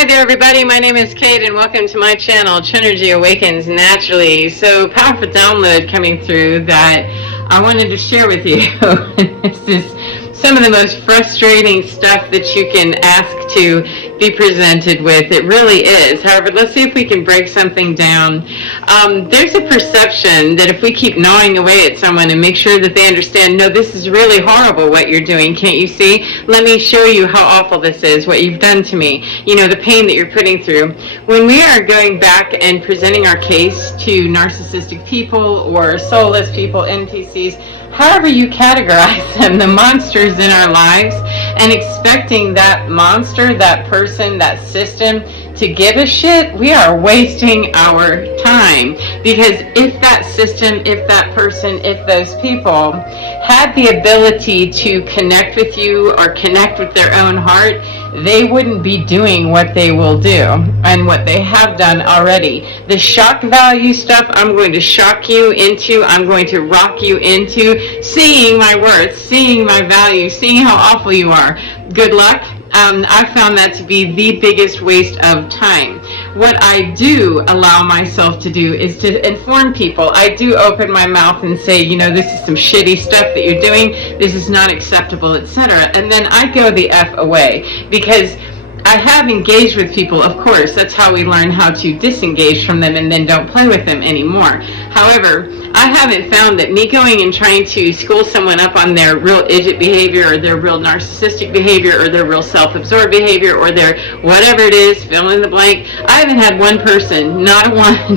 Hi there everybody, my name is Kate and welcome to my channel, Trinergy Awakens Naturally. So powerful download coming through that I wanted to share with you. This is some of the most frustrating stuff that you can ask to be presented with. It really is. However, let's see if we can break something down. There's a perception that if we keep gnawing away at someone and make sure that they understand, no, this is really horrible what you're doing, can't you see? Let me show you how awful this is, what you've done to me, you know, the pain that you're putting through. When we are going back and presenting our case to narcissistic people or soulless people, NPCs, however you categorize them, the monsters in our lives, and expecting that monster, that person, that system to give a shit, we are wasting our time. Because if that system, if that person, if those people had the ability to connect with you or connect with their own heart, they wouldn't be doing what they will do and what they have done already. The shock value stuff, I'm going to shock you into, I'm going to rock you into seeing my worth, seeing my value, seeing how awful you are. Good luck. I found that to be the biggest waste of time. What I do allow myself to do is to inform people. I do open my mouth and say, you know, this is some shitty stuff that you're doing, this is not acceptable, etc. And then I go the F away, because I have engaged with people, of course. That's how we learn how to disengage from them and then don't play with them anymore. However, I haven't found that me going and trying to school someone up on their real idiot behavior or their real narcissistic behavior or their real self-absorbed behavior or their whatever it is, fill in the blank. I haven't had one person, not one,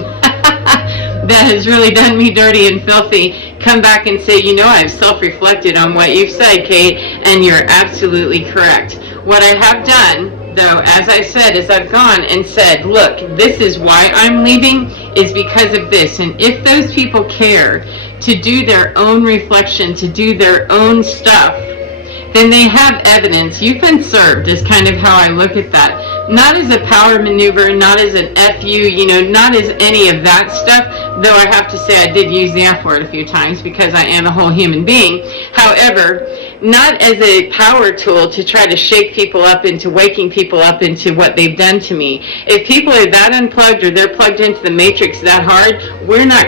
that has really done me dirty and filthy come back and say, you know, I've self-reflected on what you've said, Kate, and you're absolutely correct. What I have done, though, as I said, is I've gone and said, look, this is why I'm leaving, is because of this. And if those people care to do their own reflection, to do their own stuff, then they have evidence. You've been served, is kind of how I look at that. Not as a power maneuver, not as an FU, you know, not as any of that stuff, though I have to say I did use the F word a few times because I am a whole human being. However, not as a power tool to try to shake people up into waking people up into what they've done to me. If people are that unplugged or they're plugged into the matrix that hard, we're not,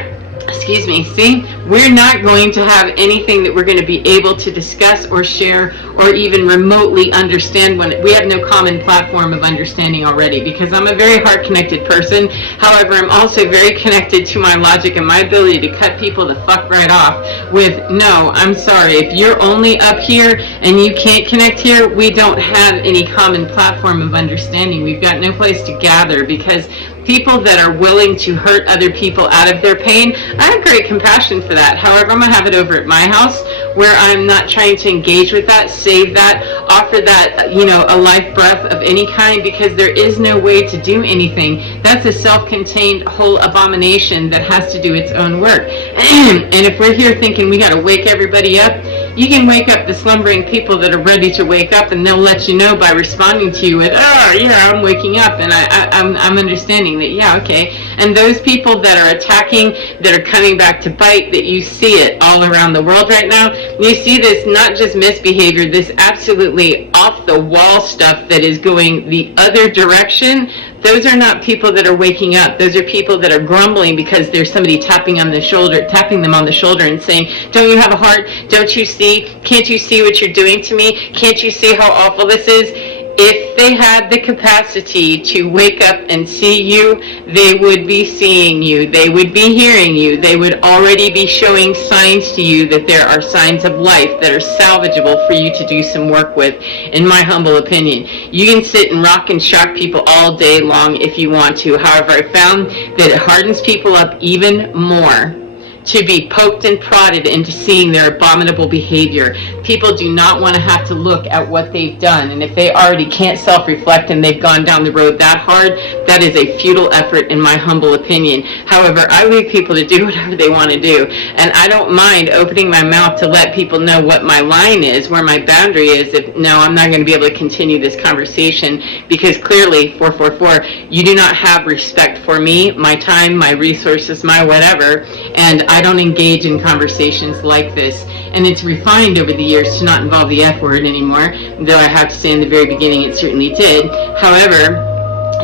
we're not going to have anything that we're going to be able to discuss or share or even remotely understand when we have no common platform of understanding already, because I'm a very heart connected person. However, I'm also very connected to my logic and my ability to cut people the fuck right off with, no, I'm sorry, if you're only up here and you can't connect here, we don't have any common platform of understanding. We've got no place to gather, because people that are willing to hurt other people out of their pain, I have great compassion for that. However, I'm going to have it over at my house where I'm not trying to engage with that, save that, offer that, you know, a life breath of any kind, because there is no way to do anything. That's a self-contained whole abomination that has to do its own work. And if we're here thinking we got to wake everybody up, you can wake up the slumbering people that are ready to wake up, and they'll let you know by responding to you with, oh, yeah, I'm waking up, and I'm understanding that, yeah, okay. And those people that are attacking, that are coming back to bite, that you see it all around the world right now, you see this not just misbehavior, this absolutely off-the-wall stuff that is going the other direction. Those are not people that are waking up. Those are people that are grumbling because there's somebody tapping them on the shoulder and saying, don't you have a heart? Don't you see? Can't you see what you're doing to me? Can't you see how awful this is? If they had the capacity to wake up and see you, they would be seeing you. They would be hearing you. They would already be showing signs to you that there are signs of life that are salvageable for you to do some work with, in my humble opinion. You can sit and rock and shock people all day long if you want to. However, I found that it hardens people up even more to be poked and prodded into seeing their abominable behavior. People do not want to have to look at what they've done, and if they already can't self-reflect and they've gone down the road that hard, that is a futile effort in my humble opinion. However, I leave people to do whatever they want to do, and I don't mind opening my mouth to let people know what my line is, where my boundary is. If no, I'm not going to be able to continue this conversation, because clearly, 444, you do not have respect for me, my time, my resources, my whatever, and I don't engage in conversations like this. And it's refined over the years to not involve the F word anymore, though I have to say in the very beginning it certainly did. However,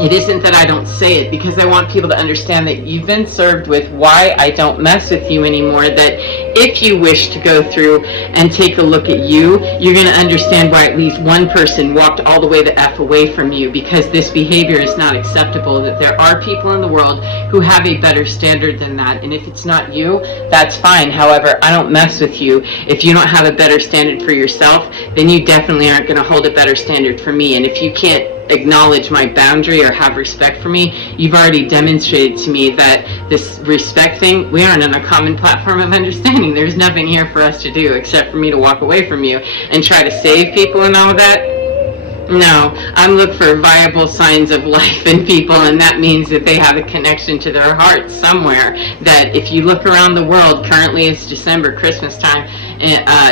It isn't that I don't say it, because I want people to understand that you've been served with why I don't mess with you anymore, that if you wish to go through and take a look at you, you're going to understand why at least one person walked all the way the F away from you, because this behavior is not acceptable, that there are people in the world who have a better standard than that, and if it's not you, that's fine. However, I don't mess with you. If you don't have a better standard for yourself, then you definitely aren't going to hold a better standard for me, and if you can't acknowledge my boundary or have respect for me, you've already demonstrated to me that this respect thing, we aren't on a common platform of understanding. There's nothing here for us to do except for me to walk away from you and try to save people and all that. No, I'm looking for viable signs of life in people, and that means that they have a connection to their heart somewhere. That if you look around the world, currently it's December, Christmas time,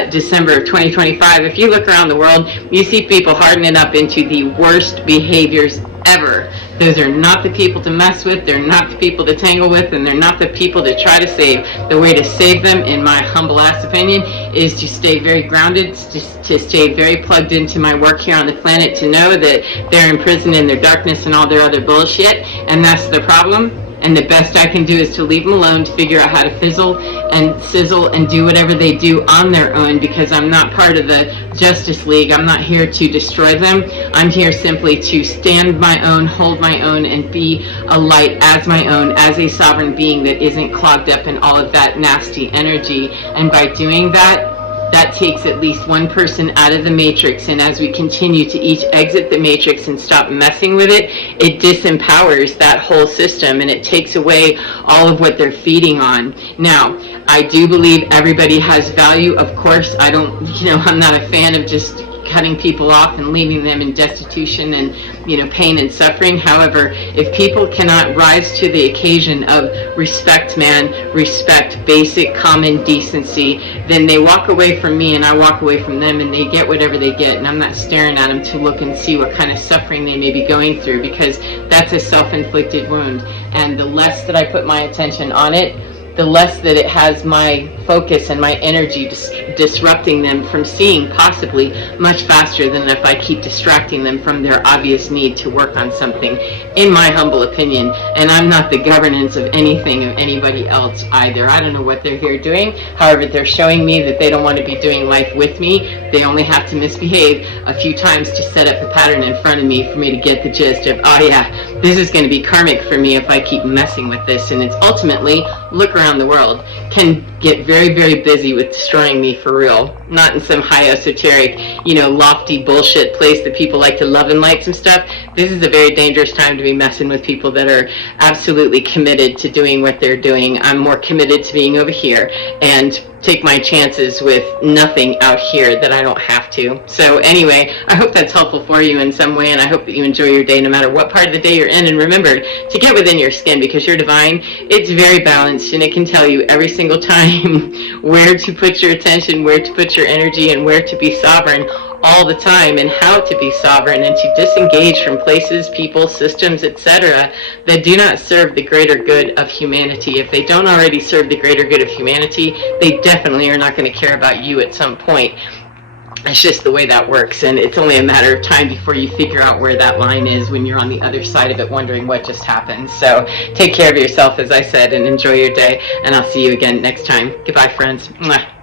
December of 2025, if you look around the world, you see people hardening up into the worst behaviors ever. Those are not the people to mess with, they're not the people to tangle with, and they're not the people to try to save. The way to save them, in my humble ass opinion, is to stay very grounded, to stay very plugged into my work here on the planet, to know that they're imprisoned in their darkness and all their other bullshit, and that's the problem. And the best I can do is to leave them alone, to figure out how to fizzle and sizzle and do whatever they do on their own, because I'm not part of the Justice League. I'm not here to destroy them. I'm here simply to stand my own, hold my own, and be a light as my own, as a sovereign being that isn't clogged up in all of that nasty energy. And by doing that, that takes at least one person out of the matrix, and as we continue to each exit the matrix and stop messing with it, it disempowers that whole system, and it takes away all of what they're feeding on. Now, I do believe everybody has value. Of course, I'm not a fan of just cutting people off and leaving them in destitution and pain and suffering. However, if people cannot rise to the occasion of respect, respect basic common decency, then they walk away from me and I walk away from them, and they get whatever they get, and I'm not staring at them to look and see what kind of suffering they may be going through, because that's a self-inflicted wound, and the less that I put my attention on it, the less that it has my focus and my energy disrupting them from seeing possibly much faster than if I keep distracting them from their obvious need to work on something, in my humble opinion. And I'm not the governance of anything of anybody else either. I don't know what they're here doing. However, they're showing me that they don't want to be doing life with me. They only have to misbehave a few times to set up a pattern in front of me for me to get the gist of, oh yeah, this is going to be karmic for me if I keep messing with this. And it's ultimately, look around the world, can get very, very busy with destroying me for real. Not in some high esoteric, lofty bullshit place that people like to love and light some stuff. This is a very dangerous time to be messing with people that are absolutely committed to doing what they're doing. I'm more committed to being over here and take my chances with nothing out here that I don't have to. So anyway, I hope that's helpful for you in some way, and I hope that you enjoy your day no matter what part of the day you're in. And remember to get within your skin, because you're divine. It's very balanced, and it can tell you every single time where to put your attention, where to put your energy, and where to be sovereign all the time, and how to be sovereign, and to disengage from places, people, systems, etc. that do not serve the greater good of humanity. If they don't already serve the greater good of humanity, they definitely are not going to care about you at some point. It's just the way that works, and it's only a matter of time before you figure out where that line is when you're on the other side of it wondering what just happened. So take care of yourself, as I said, and enjoy your day, and I'll see you again next time. Goodbye, friends. Mwah.